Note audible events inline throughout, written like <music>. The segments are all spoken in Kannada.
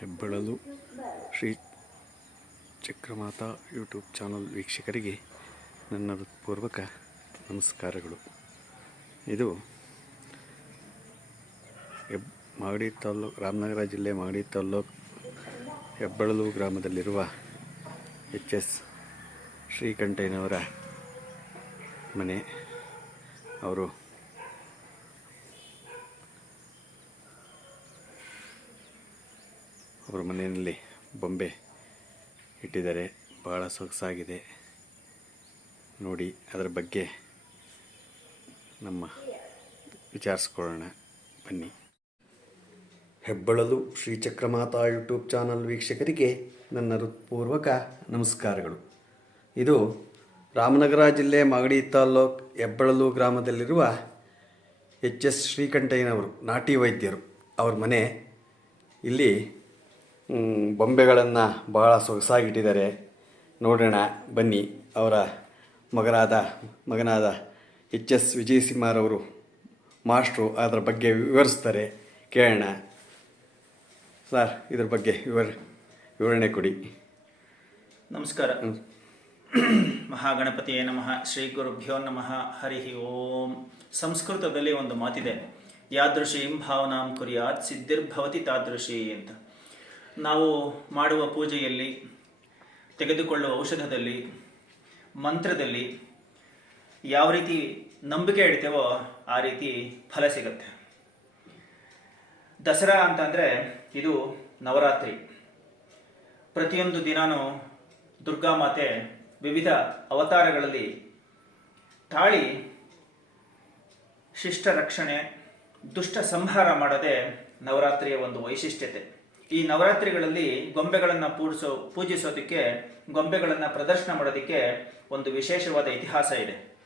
ಹೆಬ್ಬಳಲು ಶ್ರೀ ಚಕ್ರಮಾತಾ ಯೂಟ್ಯೂಬ್ ಚಾನಲ್ ವೀಕ್ಷಕರಿಗೆ ನನ್ನ ಹೃತ್ಪೂರ್ವಕ ನಮಸ್ಕಾರಗಳು. ಇದು ಹೆಬ್, ಮಾಗಡಿ ತಾಲ್ಲೂಕು, ರಾಮನಗರ ಜಿಲ್ಲೆ ಮಾಗಡಿ ತಾಲ್ಲೂಕು ಹೆಬ್ಬಳಲು ಗ್ರಾಮದಲ್ಲಿರುವ ಎಚ್ ಎಸ್ ಶ್ರೀಕಂಠಯ್ಯನವರ ಮನೆ. ಅವರು ಅವರ ಮನೆಯಲ್ಲಿ ಬೊಂಬೆ ಇಟ್ಟಿದ್ದಾರೆ. ಭಾಳ ಸೊಗಸಾಗಿದೆ. ನೋಡಿ, ಅದರ ಬಗ್ಗೆ ನಮ್ಮ ವಿಚಾರಿಸ್ಕೊಳ್ಳೋಣ. ಬನ್ನಿ. ಹೆಬ್ಬಳಲು ಶ್ರೀಚಕ್ರಮಾತಾ ಯೂಟ್ಯೂಬ್ ಚಾನಲ್ ವೀಕ್ಷಕರಿಗೆ ನನ್ನ ಹೃತ್ಪೂರ್ವಕ ನಮಸ್ಕಾರಗಳು. ಇದು ರಾಮನಗರ ಜಿಲ್ಲೆ ಮಾಗಡಿ ತಾಲ್ಲೂಕ್ ಹೆಬ್ಬಳಲು ಗ್ರಾಮದಲ್ಲಿರುವ ಎಚ್ ಎಸ್ ಶ್ರೀಕಂಠಯ್ಯನವರು, ನಾಟಿ ವೈದ್ಯರು. ಅವ್ರ ಮನೆ ಇಲ್ಲಿ ಬೊಂಬೆಗಳನ್ನು ಬಹಳ ಸೊಗಸಾಗಿಟ್ಟಿದ್ದಾರೆ. ನೋಡೋಣ ಬನ್ನಿ ಅವರ ಮಗನಾದ ಮಗನಾದ ಎಚ್ ಎಸ್ ವಿಜಯ್ ಸಿಂಹಾರವರು ಮಾಸ್ಟ್ರು ಅದರ ಬಗ್ಗೆ ವಿವರಿಸ್ತಾರೆ. ಕೇಳೋಣ. ಸರ್ ಇದ್ರ ಬಗ್ಗೆ ವಿವರ ವಿವರಣೆ ಕೊಡಿ. ನಮಸ್ಕಾರ. ಮಹಾಗಣಪತಿಯೇ ನಮಃ. ಶ್ರೀ ಗುರುಭ್ಯೋ ನಮಃ. ಹರಿ ಓಂ. ಸಂಸ್ಕೃತದಲ್ಲಿ ಒಂದು ಮಾತಿದೆ. ಯಾದೃಶೀಂ ಭಾವನಾಂ ಕುರಿಯಾತ್ ಸಿದ್ಧಿರ್ಭವತಿ ತಾದೃಶಿ ಅಂತ. ನಾವು ಮಾಡುವ ಪೂಜೆಯಲ್ಲಿ, ತೆಗೆದುಕೊಳ್ಳುವ ಔಷಧದಲ್ಲಿ, ಮಂತ್ರದಲ್ಲಿ ಯಾವ ರೀತಿ ನಂಬಿಕೆ ಇಡ್ತೇವೋ ಆ ರೀತಿ ಫಲ ಸಿಗುತ್ತೆ. ದಸರಾ ಅಂತಂದರೆ ಇದು ನವರಾತ್ರಿ. ಪ್ರತಿಯೊಂದು ದಿನಾನೂ ದುರ್ಗಾ ಮಾತೆ ವಿವಿಧ ಅವತಾರಗಳಲ್ಲಿ ತಾಳಿ ಶಿಷ್ಟ ರಕ್ಷಣೆ, ದುಷ್ಟ ಸಂಹಾರ ಮಾಡದೆ ನವರಾತ್ರಿಯ ಒಂದು ವೈಶಿಷ್ಟ್ಯತೆ. ಈ ನವರಾತ್ರಿಗಳಲ್ಲಿ ಗೊಂಬೆಗಳನ್ನು ಪೂಜಿಸೋ ಪೂಜಿಸೋದಕ್ಕೆ, ಗೊಂಬೆಗಳನ್ನು ಪ್ರದರ್ಶನ ಮಾಡೋದಕ್ಕೆ ಒಂದು ವಿಶೇಷವಾದ ಇತಿಹಾಸ ಇದೆ.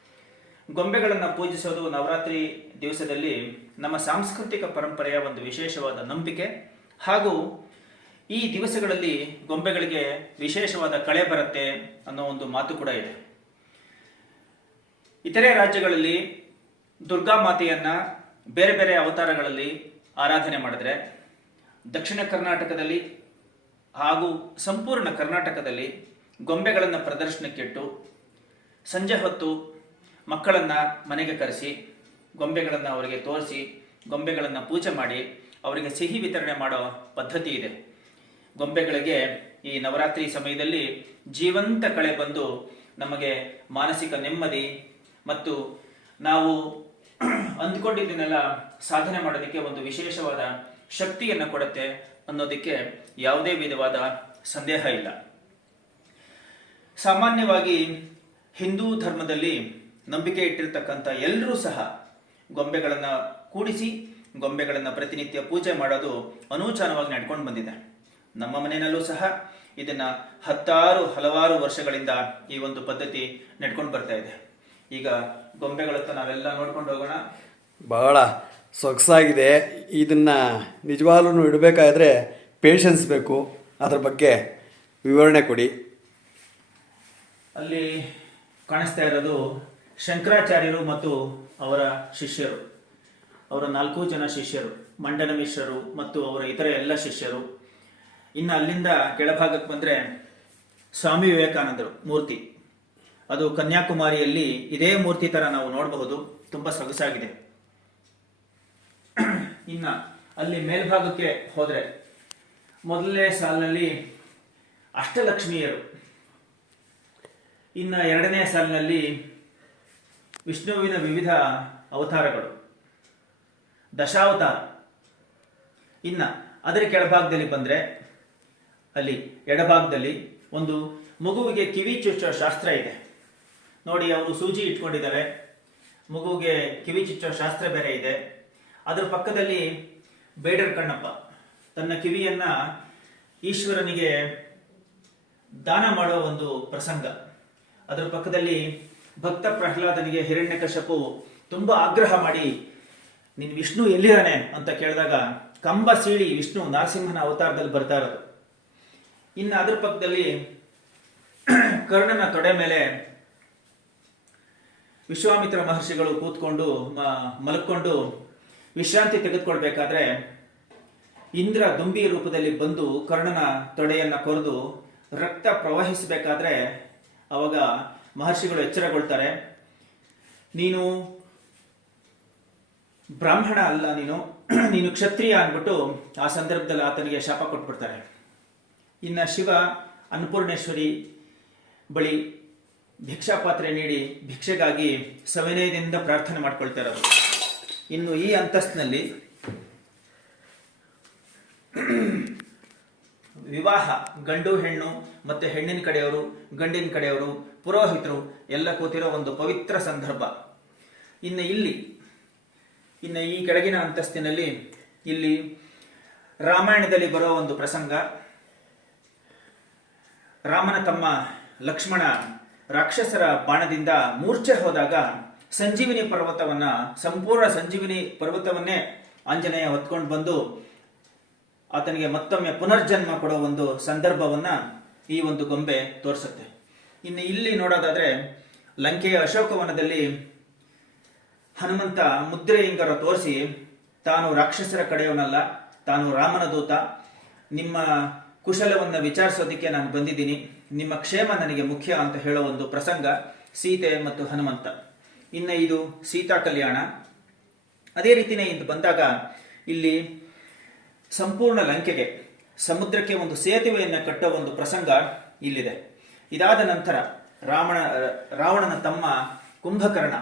ಗೊಂಬೆಗಳನ್ನು ಪೂಜಿಸೋದು ನವರಾತ್ರಿ ದಿವಸದಲ್ಲಿ ನಮ್ಮ ಸಾಂಸ್ಕೃತಿಕ ಪರಂಪರೆಯ ಒಂದು ವಿಶೇಷವಾದ ನಂಬಿಕೆ. ಹಾಗೂ ಈ ದಿವಸಗಳಲ್ಲಿ ಗೊಂಬೆಗಳಿಗೆ ವಿಶೇಷವಾದ ಕಳೆ ಬರುತ್ತೆ ಅನ್ನೋ ಒಂದು ಮಾತು ಕೂಡ ಇದೆ. ಇತರೆ ರಾಜ್ಯಗಳಲ್ಲಿ ದುರ್ಗಾ ಮಾತೆಯನ್ನ ಬೇರೆ ಬೇರೆ ಅವತಾರಗಳಲ್ಲಿ ಆರಾಧನೆ ಮಾಡಿದ್ರೆ ದಕ್ಷಿಣ ಕರ್ನಾಟಕದಲ್ಲಿ ಹಾಗೂ ಸಂಪೂರ್ಣ ಕರ್ನಾಟಕದಲ್ಲಿ ಗೊಂಬೆಗಳನ್ನು ಪ್ರದರ್ಶನಕ್ಕಿಟ್ಟು ಸಂಜೆ ಹೊತ್ತು ಮಕ್ಕಳನ್ನು ಮನೆಗೆ ಕರೆಸಿ, ಗೊಂಬೆಗಳನ್ನು ಅವರಿಗೆ ತೋರಿಸಿ, ಗೊಂಬೆಗಳನ್ನು ಪೂಜೆ ಮಾಡಿ ಅವರಿಗೆ ಸಿಹಿ ವಿತರಣೆ ಮಾಡೋ ಪದ್ಧತಿ ಇದೆ. ಗೊಂಬೆಗಳಿಗೆ ಈ ನವರಾತ್ರಿ ಸಮಯದಲ್ಲಿ ಜೀವಂತ ಕಳೆ ಬಂದು ನಮಗೆ ಮಾನಸಿಕ ನೆಮ್ಮದಿ ಮತ್ತು ನಾವು ಅಂದ್ಕೊಂಡಿದ್ದನ್ನೆಲ್ಲ ಸಾಧನೆ ಮಾಡೋದಕ್ಕೆ ಒಂದು ವಿಶೇಷವಾದ ಶಕ್ತಿಯನ್ನು ಕೊಡುತ್ತೆ ಅನ್ನೋದಕ್ಕೆ ಯಾವುದೇ ವಿಧವಾದ ಸಂದೇಹ ಇಲ್ಲ. ಸಾಮಾನ್ಯವಾಗಿ ಹಿಂದೂ ಧರ್ಮದಲ್ಲಿ ನಂಬಿಕೆ ಇಟ್ಟಿರ್ತಕ್ಕಂಥ ಎಲ್ಲರೂ ಸಹ ಗೊಂಬೆಗಳನ್ನು ಕೂಡಿಸಿ, ಗೊಂಬೆಗಳನ್ನು ಪ್ರತಿನಿತ್ಯ ಪೂಜೆ ಮಾಡೋದು ಅನೂಚಾನವಾಗಿ ನಡ್ಕೊಂಡು ಬಂದಿದೆ. ನಮ್ಮ ಮನೆಯಲ್ಲೂ ಸಹ ಇದನ್ನ ಹತ್ತಾರು, ಹಲವಾರು ವರ್ಷಗಳಿಂದ ಈ ಒಂದು ಪದ್ಧತಿ ನಡ್ಕೊಂಡು ಬರ್ತಾ ಇದೆ. ಈಗ ಗೊಂಬೆಗಳತ್ತ ನಾವೆಲ್ಲ ನೋಡ್ಕೊಂಡು ಹೋಗೋಣ. ಬಹಳ ಸೊಗಸಾಗಿದೆ. ಇದನ್ನು ನಿಜವಾಗ್ಲೂ ಇಡಬೇಕಾದ್ರೆ ಪೇಷನ್ಸ್ ಬೇಕು. ಅದ್ರ ಬಗ್ಗೆ ವಿವರಣೆ ಕೊಡಿ. ಅಲ್ಲಿ ಕಾಣಿಸ್ತಾ ಇರೋದು ಶಂಕರಾಚಾರ್ಯರು ಮತ್ತು ಅವರ ಶಿಷ್ಯರು. ಅವರ ನಾಲ್ಕು ಜನ ಶಿಷ್ಯರು ಮಂಡನ ಮಿಶ್ರರು ಮತ್ತು ಅವರ ಇತರ ಎಲ್ಲ ಶಿಷ್ಯರು. ಇನ್ನು ಅಲ್ಲಿಂದ ಕೆಳಭಾಗಕ್ಕೆ ಬಂದರೆ ಸ್ವಾಮಿ ವಿವೇಕಾನಂದರು ಮೂರ್ತಿ. ಅದು ಕನ್ಯಾಕುಮಾರಿಯಲ್ಲಿ ಇದೇ ಮೂರ್ತಿ ಥರ ನಾವು ನೋಡಬಹುದು. ತುಂಬ ಸೊಗಸಾಗಿದೆ. ಇನ್ನ ಅಲ್ಲಿ ಮೇಲ್ಭಾಗಕ್ಕೆ ಹೋದ್ರೆ ಮೊದಲನೇ ಸಾಲಿನಲ್ಲಿ ಅಷ್ಟಲಕ್ಷ್ಮಿಯರು. ಇನ್ನ ಎರಡನೇ ಸಾಲಿನಲ್ಲಿ ವಿಷ್ಣುವಿನ ವಿವಿಧ ಅವತಾರಗಳು. ದಶಾವತಾರ. ಇನ್ನ ಅದರ ಕೆಳಭಾಗದಲ್ಲಿ ಬಂದ್ರೆ ಅಲ್ಲಿ ಎಡಭಾಗದಲ್ಲಿ ಒಂದು ಮಗುವಿಗೆ ಕಿವಿ ಚುಚ್ಚೋ ಶಾಸ್ತ್ರ ಇದೆ. ನೋಡಿ ಅವರು ಸೂಜಿ ಇಟ್ಕೊಂಡಿದ್ದಾರೆ ಮಗುವಿಗೆ ಕಿವಿ ಚುಚ್ಚೋ ಶಾಸ್ತ್ರ ಬೇರೆ ಇದೆ. ಅದರ ಪಕ್ಕದಲ್ಲಿ ಬೇಡರ್ ಕಣ್ಣಪ್ಪ. ತನ್ನ ಕಿವಿಯನ್ನ ಈಶ್ವರನಿಗೆ ದಾನ ಮಾಡುವ ಒಂದು ಪ್ರಸಂಗ. ಅದರ ಪಕ್ಕದಲ್ಲಿ ಭಕ್ತ ಪ್ರಹ್ಲಾದನಿಗೆ ಹಿರಣ್ಯಕಶಪು ತುಂಬಾ ಆಗ್ರಹ ಮಾಡಿ, ನಿನ್ ವಿಷ್ಣು ಎಲ್ಲಿದ್ದಾನೆ? ಅಂತ ಕೇಳಿದಾಗ, ಕಂಬ ಸೀಳಿ ವಿಷ್ಣು ನರಸಿಂಹನ ಅವತಾರದಲ್ಲಿ ಬರ್ತಾ ಇರೋದು. ಇನ್ನು ಅದ್ರ ಪಕ್ಕದಲ್ಲಿ <clears throat> ಕರ್ಣನ ತೊಡೆ ಮೇಲೆ ವಿಶ್ವಾಮಿತ್ರ ಮಹರ್ಷಿಗಳು ಕೂತ್ಕೊಂಡು ಮಲ್ಕೊಂಡು ವಿಶ್ರಾಂತಿ ತೆಗೆದುಕೊಳ್ಬೇಕಾದ್ರೆ ಇಂದ್ರ ದುಂಬಿ ರೂಪದಲ್ಲಿ ಬಂದು ಕರ್ಣನ ತೊಡೆಯನ್ನ ಕೊರೆದು ರಕ್ತ ಪ್ರವಹಿಸಬೇಕಾದ್ರೆ ಅವಾಗ ಮಹರ್ಷಿಗಳು ಎಚ್ಚರಗೊಳ್ತಾರೆ. ನೀನು ಬ್ರಾಹ್ಮಣ ಅಲ್ಲ ನೀನು ನೀನು ಕ್ಷತ್ರಿಯ ಅಂದ್ಬಿಟ್ಟು ಆ ಸಂದರ್ಭದಲ್ಲಿ ಆತನಿಗೆ ಶಾಪ ಕೊಟ್ಬಿಡ್ತಾರೆ. ಇನ್ನ ಶಿವ ಅನ್ನಪೂರ್ಣೇಶ್ವರಿ ಬಳಿ ಭಿಕ್ಷಾ ಪಾತ್ರೆ ನೀಡಿ ಭಿಕ್ಷೆಗಾಗಿ ಸವಿನಯದಿಂದ ಪ್ರಾರ್ಥನೆ ಮಾಡ್ಕೊಳ್ತಾರೆ ಇರೋದು ಇನ್ನು ಈ ಅಂತಸ್ತಿನಲ್ಲಿ ವಿವಾಹ, ಗಂಡು, ಹೆಣ್ಣು ಮತ್ತೆ ಹೆಣ್ಣಿನ ಕಡೆಯವರು, ಗಂಡಿನ ಕಡೆಯವರು, ಪುರೋಹಿತರು ಎಲ್ಲ ಕೂತಿರೋ ಒಂದು ಪವಿತ್ರ ಸಂದರ್ಭ. ಇನ್ನು ಇಲ್ಲಿ, ಇನ್ನು ಈ ಕೆಳಗಿನ ಅಂತಸ್ತಿನಲ್ಲಿ ಇಲ್ಲಿ ರಾಮಾಯಣದಲ್ಲಿ ಬರೋ ಒಂದು ಪ್ರಸಂಗ. ರಾಮನ ತಮ್ಮ ಲಕ್ಷ್ಮಣ ರಾಕ್ಷಸರ ಬಾಣದಿಂದ ಮೂರ್ಛೆ ಹೋದಾಗ ಸಂಜೀವಿನಿ ಪರ್ವತವನ್ನ, ಸಂಪೂರ್ಣ ಸಂಜೀವಿನಿ ಪರ್ವತವನ್ನೇ ಆಂಜನೇಯ ಹೊತ್ಕೊಂಡು ಬಂದು ಆತನಿಗೆ ಮತ್ತೊಮ್ಮೆ ಪುನರ್ಜನ್ಮ ಕೊಡೋ ಒಂದು ಸಂದರ್ಭವನ್ನ ಈ ಒಂದು ಗೊಂಬೆ ತೋರಿಸುತ್ತೆ. ಇನ್ನು ಇಲ್ಲಿ ನೋಡೋದಾದ್ರೆ ಲಂಕೆಯ ಅಶೋಕವನದಲ್ಲಿ ಹನುಮಂತ ಮುದ್ರೆಯಿಂಗರ ತೋರಿಸಿ ತಾನು ರಾಕ್ಷಸರ ಕಡೆಯವನಲ್ಲ, ತಾನು ರಾಮನ ದೂತ. ನಿಮ್ಮ ಕುಶಲವನ್ನು ವಿಚಾರಿಸೋದಕ್ಕೆ ನಾನು ಬಂದಿದ್ದೀನಿ. ನಿಮ್ಮ ಕ್ಷೇಮ ನನಗೆ ಮುಖ್ಯ ಅಂತ ಹೇಳೋ ಒಂದು ಪ್ರಸಂಗ ಸೀತೆ ಮತ್ತು ಹನುಮಂತ. ಇನ್ನು ಇದು ಸೀತಾ ಕಲ್ಯಾಣ. ಅದೇ ರೀತಿನೇ ಇದು ಬಂದಾಗ ಇಲ್ಲಿ ಸಂಪೂರ್ಣ ಲಂಕೆಗೆ, ಸಮುದ್ರಕ್ಕೆ ಒಂದು ಸೇತುವೆಯನ್ನು ಕಟ್ಟೋ ಒಂದು ಪ್ರಸಂಗ ಇಲ್ಲಿದೆ. ಇದಾದ ನಂತರ ರಾವಣ, ರಾವಣನ ತಮ್ಮ ಕುಂಭಕರ್ಣ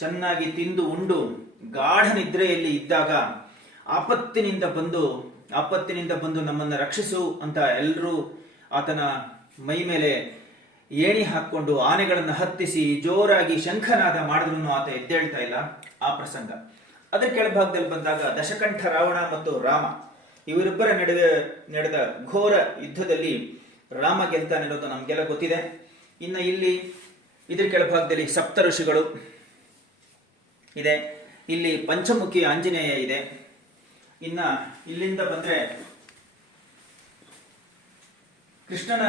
ಚೆನ್ನಾಗಿ ತಿಂದು ಉಂಡು ಗಾಢ ನಿದ್ರೆಯಲ್ಲಿ ಇದ್ದಾಗ ಆಪತ್ತಿನಿಂದ ಬಂದು ಆಪತ್ತಿನಿಂದ ಬಂದು ನಮ್ಮನ್ನು ರಕ್ಷಿಸು ಅಂತ ಎಲ್ಲರೂ ಆತನ ಮೈ ಮೇಲೆ ಏಣಿ ಹಾಕೊಂಡು ಆನೆಗಳನ್ನು ಹತ್ತಿಸಿ ಜೋರಾಗಿ ಶಂಖನಾದ ಮಾಡಿದ್ರು ಆತ ಎದ್ದೇಳ್ತಾ ಇಲ್ಲ ಆ ಪ್ರಸಂಗ. ಅದರ ಕೆಳಭಾಗದಲ್ಲಿ ಬಂದಾಗ ದಶಕಂಠ ರಾವಣ ಮತ್ತು ರಾಮ, ಇವರಿಬ್ಬರ ನಡುವೆ ನಡೆದ ಘೋರ ಯುದ್ಧದಲ್ಲಿ ರಾಮ ಗೆಲ್ತಾನೆ ಇರೋದು ನಮಗೆಲ್ಲ ಗೊತ್ತಿದೆ. ಇನ್ನು ಇಲ್ಲಿ, ಇದ್ರ ಕೆಳಭಾಗದಲ್ಲಿ ಸಪ್ತ ಋಷಿಗಳು ಇದೆ. ಇಲ್ಲಿ ಪಂಚಮುಖಿ ಆಂಜನೇಯ ಇದೆ. ಇನ್ನ ಇಲ್ಲಿಂದ ಬಂದ್ರೆ ಕೃಷ್ಣನ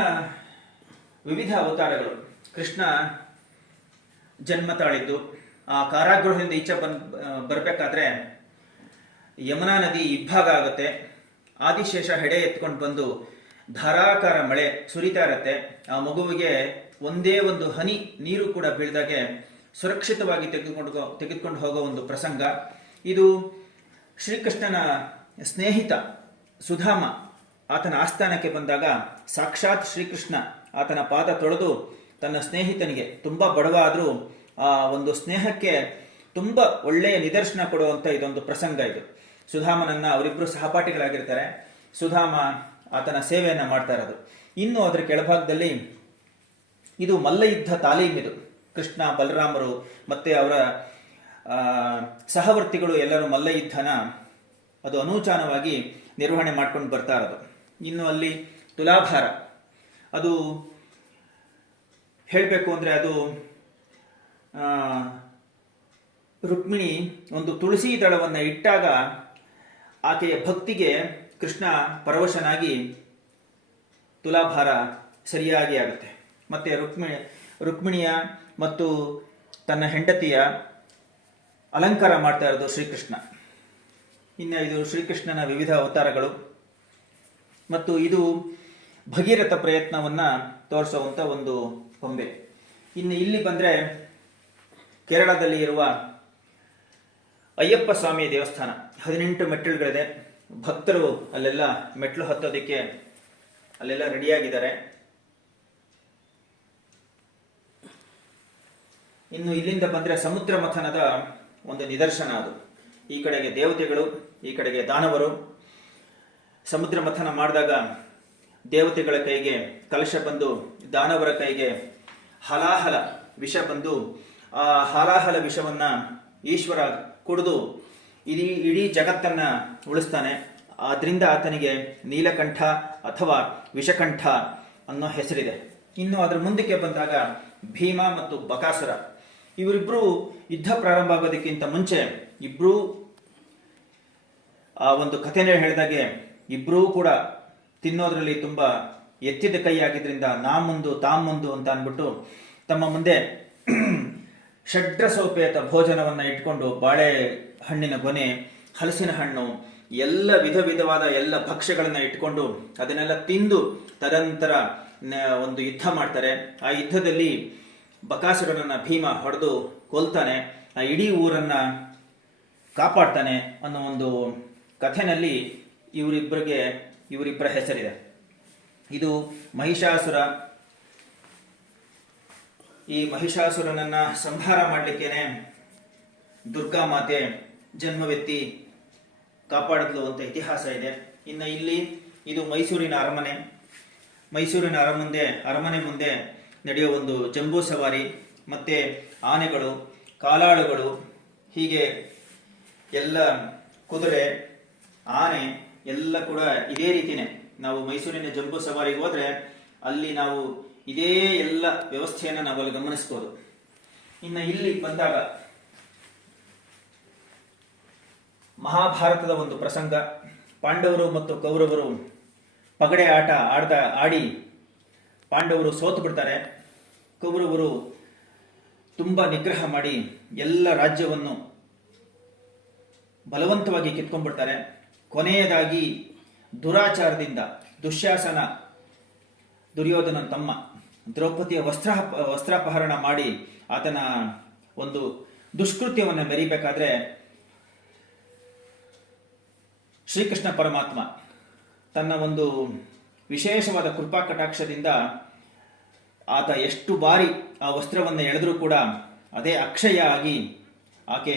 ವಿವಿಧ ಅವತಾರಗಳು. ಕೃಷ್ಣ ಜನ್ಮ ತಾಳಿದ್ದು. ಆ ಕಾರಾಗೃಹದಿಂದ ಈಚೆ ಬಂದ್ ಬರಬೇಕಾದ್ರೆ ಯಮುನಾ ನದಿ ಇಬ್ಬಾಗ ಆಗುತ್ತೆ. ಆದಿಶೇಷ ಹೆಡೆ ಎತ್ಕೊಂಡು ಬಂದು ಧಾರಾಕಾರ ಮಳೆ ಸುರಿತಾ ಇರತ್ತೆ. ಆ ಮಗುವಿಗೆ ಒಂದೇ ಒಂದು ಹನಿ ನೀರು ಕೂಡ ಬೀಳ್ದಾಗೆ ಸುರಕ್ಷಿತವಾಗಿ ತೆಗೆದುಕೊಂಡು ತೆಗೆದುಕೊಂಡು ಹೋಗೋ ಒಂದು ಪ್ರಸಂಗ. ಇದು ಶ್ರೀಕೃಷ್ಣನ ಸ್ನೇಹಿತ ಸುಧಾಮ ಆತನ ಆಸ್ಥಾನಕ್ಕೆ ಬಂದಾಗ ಸಾಕ್ಷಾತ್ ಶ್ರೀಕೃಷ್ಣ ಆತನ ಪಾದ ತೊಳೆದು ತನ್ನ ಸ್ನೇಹಿತನಿಗೆ ತುಂಬ ಬಡವ ಆದರೂ ಆ ಒಂದು ಸ್ನೇಹಕ್ಕೆ ತುಂಬ ಒಳ್ಳೆಯ ನಿದರ್ಶನ ಕೊಡುವಂತ ಇದೊಂದು ಪ್ರಸಂಗ ಇದು. ಸುಧಾಮನನ್ನ ಅವರಿಬ್ಬರು ಸಹಪಾಠಿಗಳಾಗಿರ್ತಾರೆ. ಸುಧಾಮ ಆತನ ಸೇವೆಯನ್ನು ಮಾಡ್ತಾ ಇರೋದು. ಇನ್ನು ಅದರ ಕೆಳಭಾಗದಲ್ಲಿ ಇದು ಮಲ್ಲಯುದ್ಧ ತಾಲೀಮ್ ಇದು. ಕೃಷ್ಣ, ಬಲರಾಮರು ಮತ್ತೆ ಅವರ ಸಹವರ್ತಿಗಳು ಎಲ್ಲರೂ ಮಲ್ಲಯುದ್ಧನ ಅದು ಅನೂಚಾನವಾಗಿ ನಿರ್ವಹಣೆ ಮಾಡ್ಕೊಂಡು ಬರ್ತಾ ಇರೋದು. ಇನ್ನು ಅಲ್ಲಿ ತುಲಾಭಾರ. ಅದು ಹೇಳಬೇಕು ಅಂದರೆ ಅದು ರುಕ್ಮಿಣಿ ಒಂದು ತುಳಸಿ ದಳವನ್ನು ಇಟ್ಟಾಗ ಆಕೆಯ ಭಕ್ತಿಗೆ ಕೃಷ್ಣ ಪರವಶನಾಗಿ ತುಲಾಭಾರ ಸರಿಯಾಗಿ ಆಗುತ್ತೆ. ಮತ್ತು ರುಕ್ಮಿಣಿ ರುಕ್ಮಿಣಿಯ ಮತ್ತು ತನ್ನ ಹೆಂಡತಿಯ ಅಲಂಕಾರ ಮಾಡ್ತಾ ಇರೋದು ಶ್ರೀಕೃಷ್ಣ. ಇನ್ನು ಇದು ಶ್ರೀಕೃಷ್ಣನ ವಿವಿಧ ಅವತಾರಗಳು. ಮತ್ತು ಇದು ಭಗೀರಥ ಪ್ರಯತ್ನವನ್ನ ತೋರಿಸುವಂತ ಒಂದು ಗೊಂಬೆ ಇನ್ನು ಇಲ್ಲಿ ಬಂದ್ರೆ ಕೇರಳದಲ್ಲಿ ಇರುವ ಅಯ್ಯಪ್ಪ ಸ್ವಾಮಿ ದೇವಸ್ಥಾನ. ಹದಿನೆಂಟು ಮೆಟ್ಟಿಲುಗಳಿದೆ. ಭಕ್ತರು ಅಲ್ಲೆಲ್ಲ ಮೆಟ್ಲು ಹತ್ತೋದಕ್ಕೆ ಅಲ್ಲೆಲ್ಲ ರೆಡಿಯಾಗಿದ್ದಾರೆ. ಇನ್ನು ಇಲ್ಲಿಂದ ಬಂದ್ರೆ ಸಮುದ್ರ ಮಥನದ ಒಂದು ನಿದರ್ಶನ ಅದು. ಈ ಕಡೆಗೆ ದೇವತೆಗಳು, ಈ ಕಡೆಗೆ ದಾನವರು ಸಮುದ್ರ ಮಥನ ಮಾಡಿದಾಗ ದೇವತೆಗಳ ಕೈಗೆ ಕಲಶ ಬಂದು, ದಾನವರ ಕೈಗೆ ಹಲಾಹಲ ವಿಷ ಬಂದು, ಆ ಹಲಾಹಲ ವಿಷವನ್ನ ಈಶ್ವರ ಕುಡಿದು ಇಡೀ ಇಡೀ ಜಗತ್ತನ್ನ ಉಳಿಸ್ತಾನೆ. ಆದ್ರಿಂದ ಆತನಿಗೆ ನೀಲಕಂಠ ಅಥವಾ ವಿಷಕಂಠ ಅನ್ನೋ ಹೆಸರಿದೆ. ಇನ್ನು ಅದರ ಮುಂದಕ್ಕೆ ಬಂದಾಗ ಭೀಮ ಮತ್ತು ಬಕಾಸುರ. ಇವರಿಬ್ರು ಯುದ್ಧ ಪ್ರಾರಂಭ ಆಗೋದಕ್ಕಿಂತ ಮುಂಚೆ ಇಬ್ಬರೂ ಆ ಒಂದು ಕಥೆನೇ ಹೇಳಿದಾಗೆ ಇಬ್ಬರೂ ಕೂಡ ತಿನ್ನೋದ್ರಲ್ಲಿ ತುಂಬಾ ಎತ್ತಿದ ಕೈ ಆಗಿದ್ರಿಂದ ನಾ ಮುಂದು ತಾ ಮುಂದು ಅಂತ ಅಂದ್ಬಿಟ್ಟು ತಮ್ಮ ಮುಂದೆ <clears throat> ಷಡ್ರಸೋಪೇತ ಭೋಜನವನ್ನ ಇಟ್ಕೊಂಡು ಬಾಳೆ ಹಣ್ಣಿನ ಗೊನೆ, ಹಲಸಿನ ಹಣ್ಣು, ಎಲ್ಲ ವಿಧ ವಿಧವಾದ ಎಲ್ಲ ಭಕ್ಷ್ಯಗಳನ್ನ ಇಟ್ಕೊಂಡು ಅದನ್ನೆಲ್ಲ ತಿಂದು ತದನಂತರ ಒಂದು ಯುದ್ಧ ಮಾಡ್ತಾರೆ. ಆ ಯುದ್ಧದಲ್ಲಿ ಬಕಾಸುರನನ್ನ ಭೀಮ ಹೊಡೆದು ಕೊಲ್ತಾನೆ. ಆ ಇಡೀ ಊರನ್ನ ಕಾಪಾಡ್ತಾನೆ ಅನ್ನೋ ಒಂದು ಕಥೆನಲ್ಲಿ ಇವರಿಬ್ಬರಿಗೆ ಇವರಿಬ್ಬರ ಹೆಸರಿದೆ. ಇದು ಮಹಿಷಾಸುರ. ಈ ಮಹಿಷಾಸುರನನ್ನ ಸಂಹಾರ ಮಾಡಲಿಕ್ಕೇನೆ ದುರ್ಗಾ ಮಾತೆ ಜನ್ಮವೆತ್ತಿ ಕಾಪಾಡಿದ್ಲು ಅಂತ ಇತಿಹಾಸ ಇದೆ. ಇನ್ನು ಇಲ್ಲಿ ಇದು ಮೈಸೂರಿನ ಅರಮನೆ. ಮೈಸೂರಿನ ಅರಮುಂದೆ ಅರಮನೆ ಮುಂದೆ ನಡೆಯುವ ಒಂದು ಜಂಬೂ ಸವಾರಿ, ಮತ್ತೆ ಆನೆಗಳು, ಕಾಲಾಳುಗಳು, ಹೀಗೆ ಎಲ್ಲ ಕುದುರೆ, ಆನೆ ಎಲ್ಲ ಕೂಡ ಇದೇ ರೀತಿನೇ. ನಾವು ಮೈಸೂರಿನ ಜಂಬೂ ಸವಾರಿಗೆ ಹೋದ್ರೆ ಅಲ್ಲಿ ನಾವು ಇದೇ ಎಲ್ಲ ವ್ಯವಸ್ಥೆಯನ್ನು ನಾವು ಅಲ್ಲಿ ಗಮನಿಸ್ಬೋದು. ಇನ್ನು ಇಲ್ಲಿ ಬಂದಾಗ ಮಹಾಭಾರತದ ಒಂದು ಪ್ರಸಂಗ. ಪಾಂಡವರು ಮತ್ತು ಕೌರವರು ಪಗಡೆ ಆಟ ಆಡ್ದ ಆಡಿ ಪಾಂಡವರು ಸೋತು ಬಿಡ್ತಾರೆ. ಕೌರವರು ತುಂಬ ನಿಗ್ರಹ ಮಾಡಿ ಎಲ್ಲ ರಾಜ್ಯವನ್ನು ಬಲವಂತವಾಗಿ ಕಿತ್ಕೊಂಡ್ಬಿಡ್ತಾರೆ. ಕೊನೆಯದಾಗಿ ದುರಾಚಾರದಿಂದ ದುಶ್ಯಾಸನ ದುರ್ಯೋಧನ ತಮ್ಮ ದ್ರೌಪದಿಯ ವಸ್ತ್ರ, ವಸ್ತ್ರಾಪಹರಣ ಮಾಡಿ ಆತನ ಒಂದು ದುಷ್ಕೃತ್ಯವನ್ನು ಮೆರಿಬೇಕಾದ್ರೆ ಶ್ರೀಕೃಷ್ಣ ಪರಮಾತ್ಮ ತನ್ನ ಒಂದು ವಿಶೇಷವಾದ ಕೃಪಾ ಕಟಾಕ್ಷದಿಂದ ಆತ ಎಷ್ಟು ಬಾರಿ ಆ ವಸ್ತ್ರವನ್ನು ಎಳೆದರೂ ಕೂಡ ಅದೇ ಅಕ್ಷಯ ಆಗಿ ಆಕೆ,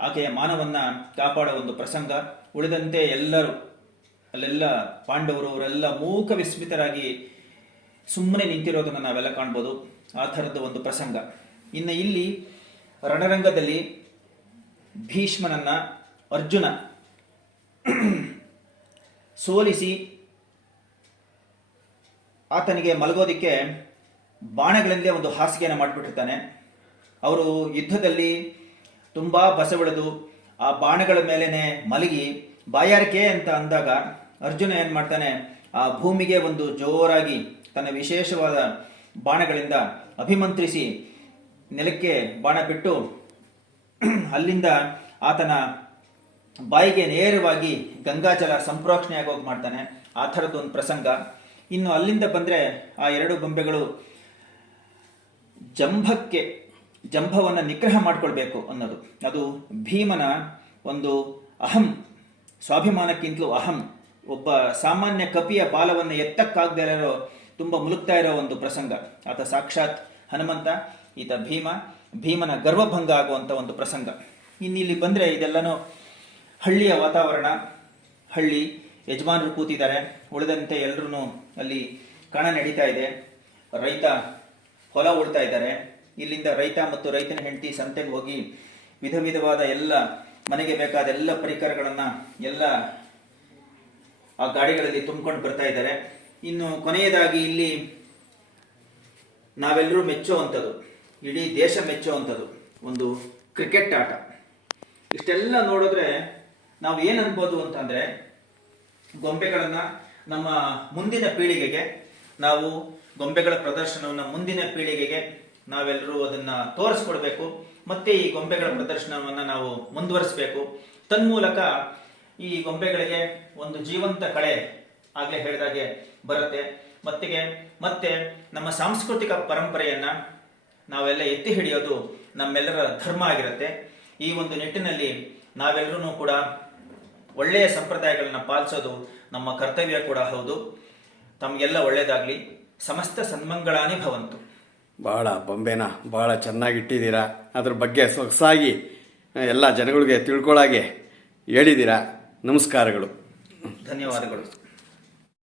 ಆಕೆಯ ಮಾನವನ್ನ ಕಾಪಾಡೋ ಒಂದು ಪ್ರಸಂಗ. ಉಳಿದಂತೆ ಎಲ್ಲರೂ, ಅಲ್ಲೆಲ್ಲ ಪಾಂಡವರು ಅವರೆಲ್ಲ ಮೂಕ ವಿಸ್ಮಿತರಾಗಿ ಸುಮ್ಮನೆ ನಿಂತಿರೋದನ್ನು ನಾವೆಲ್ಲ ಕಾಣ್ಬೋದು. ಆ ಥರದ ಒಂದು ಪ್ರಸಂಗ. ಇನ್ನು ಇಲ್ಲಿ ರಣರಂಗದಲ್ಲಿ ಭೀಷ್ಮನನ್ನ ಅರ್ಜುನ ಸೋಲಿಸಿ ಆತನಿಗೆ ಮಲಗೋದಿಕ್ಕೆ ಬಾಣಗಳಿಂದಲೇ ಒಂದು ಹಾಸಿಗೆಯನ್ನು ಮಾಡಿಬಿಟ್ಟಿರ್ತಾನೆ. ಅವರು ಯುದ್ಧದಲ್ಲಿ ತುಂಬಾ ಬಸವಳೆದು. ಆ ಬಾಣಗಳ ಮೇಲೇನೆ ಮಲಗಿ, ಬಾಯಾರಿಕೆ ಅಂತ ಅಂದಾಗ ಅರ್ಜುನ ಏನ್ ಮಾಡ್ತಾನೆ? ಆ ಭೂಮಿಗೆ ಒಂದು ಜೋರಾಗಿ ತನ್ನ ವಿಶೇಷವಾದ ಬಾಣಗಳಿಂದ ಅಭಿಮಂತ್ರಿಸಿ ನೆಲಕ್ಕೆ ಬಾಣ ಬಿಟ್ಟು ಅಲ್ಲಿಂದ ಆತನ ಬಾಯಿಗೆ ನೇರವಾಗಿ ಗಂಗಾಜಲ ಸಂಪ್ರೋಕ್ಷಣೆ ಆಗೋಗಿ ಮಾಡ್ತಾನೆ. ಆ ಥರದ್ದು ಒಂದು ಪ್ರಸಂಗ. ಇನ್ನು ಅಲ್ಲಿಂದ ಬಂದ್ರೆ ಆ ಎರಡು ಗೊಂಬೆಗಳು ಜಂಭಕ್ಕೆ ಜಂಭವನ್ನ ನಿಗ್ರಹ ಮಾಡಿಕೊಳ್ಬೇಕು ಅನ್ನೋದು. ಅದು ಭೀಮನ ಒಂದು ಅಹಂ, ಸ್ವಾಭಿಮಾನಕ್ಕಿಂತಲೂ ಅಹಂ. ಒಬ್ಬ ಸಾಮಾನ್ಯ ಕಪಿಯ ಬಾಲವನ್ನು ಎತ್ತಕ್ಕಾಗದೇ ಇರೋ, ತುಂಬ ಮುಲುಕ್ತಾ ಇರೋ ಒಂದು ಪ್ರಸಂಗ. ಆತ ಸಾಕ್ಷಾತ್ ಹನುಮಂತ, ಈತ ಭೀಮ, ಭೀಮನ ಗರ್ವಭಂಗ ಆಗುವಂಥ ಒಂದು ಪ್ರಸಂಗ. ಇನ್ನು ಇಲ್ಲಿ ಬಂದ್ರೆ ಇದೆಲ್ಲನೂ ಹಳ್ಳಿಯ ವಾತಾವರಣ, ಹಳ್ಳಿ ಯಜಮಾನರು ಕೂತಿದ್ದಾರೆ. ಉಳಿದಂತೆ ಎಲ್ಲರೂ ಅಲ್ಲಿ ಕಣ ನಡೀತಾ ಇದೆ. ರೈತ ಹೊಲ ಉಳ್ತಾ ಇದ್ದಾರೆ. ಇಲ್ಲಿಂದ ರೈತ ಮತ್ತು ರೈತನ ಹೆಂಡತಿ ಸಂತೆಗೆ ಹೋಗಿ ವಿಧ ವಿಧವಾದ ಎಲ್ಲ ಮನೆಗೆ ಬೇಕಾದ ಎಲ್ಲ ಪರಿಕರಗಳನ್ನ ಎಲ್ಲ ಆ ಗಾಡಿಗಳಲ್ಲಿ ತುಂಬಿಕೊಂಡು ಬರ್ತಾ ಇದ್ದಾರೆ. ಇನ್ನು ಕೊನೆಯದಾಗಿ ಇಲ್ಲಿ ನಾವೆಲ್ಲರೂ ಮೆಚ್ಚುವಂಥದ್ದು, ಇಡೀ ದೇಶ ಮೆಚ್ಚುವಂಥದ್ದು ಒಂದು ಕ್ರಿಕೆಟ್ ಆಟ. ಇಷ್ಟೆಲ್ಲ ನೋಡಿದ್ರೆ ನಾವು ಏನು ಅನ್ಬೋದು ಅಂತಂದರೆ ಗೊಂಬೆಗಳನ್ನು ನಮ್ಮ ಮುಂದಿನ ಪೀಳಿಗೆಗೆ, ನಾವು ಗೊಂಬೆಗಳ ಪ್ರದರ್ಶನವನ್ನು ಮುಂದಿನ ಪೀಳಿಗೆಗೆ ನಾವೆಲ್ಲರೂ ಅದನ್ನ ತೋರಿಸ್ಕೊಡ್ಬೇಕು. ಮತ್ತೆ ಈ ಗೊಂಬೆಗಳ ಪ್ರದರ್ಶನವನ್ನ ನಾವು ಮುಂದುವರಿಸಬೇಕು. ತನ್ಮೂಲಕ ಈ ಗೊಂಬೆಗಳಿಗೆ ಒಂದು ಜೀವಂತ ಕಳೆ ಆಗ್ಲೇ ಹೇಳಿದಾಗೆ ಬರುತ್ತೆ. ಮತ್ತಿಗೆ, ಮತ್ತೆ ನಮ್ಮ ಸಾಂಸ್ಕೃತಿಕ ಪರಂಪರೆಯನ್ನ ನಾವೆಲ್ಲ ಎತ್ತಿ ಹಿಡಿಯೋದು ನಮ್ಮೆಲ್ಲರ ಧರ್ಮ ಆಗಿರುತ್ತೆ. ಈ ಒಂದು ನಿಟ್ಟಿನಲ್ಲಿ ನಾವೆಲ್ಲರೂ ಕೂಡ ಒಳ್ಳೆಯ ಸಂಪ್ರದಾಯಗಳನ್ನ ಪಾಲಿಸೋದು ನಮ್ಮ ಕರ್ತವ್ಯ ಕೂಡ ಹೌದು. ತಮಗೆಲ್ಲ ಒಳ್ಳೆಯದಾಗಲಿ ಸಮಸ್ತ ಸನ್ಮಂಗಳಾನಿ ಭವಂತು. ಭಾಳ ಬೊಂಬೆನ ಭಾಳ ಚೆನ್ನಾಗಿ ಇಟ್ಟಿದ್ದೀರಾ? ಅದ್ರ ಬಗ್ಗೆ ಸೊಗಸಾಗಿ ಎಲ್ಲ ಜನಗಳಿಗೆ ತಿಳ್ಕೊಳ್ಳಾಗೆ ಹೇಳಿದ್ದೀರಾ? ನಮಸ್ಕಾರಗಳು. ಧನ್ಯವಾದಗಳು.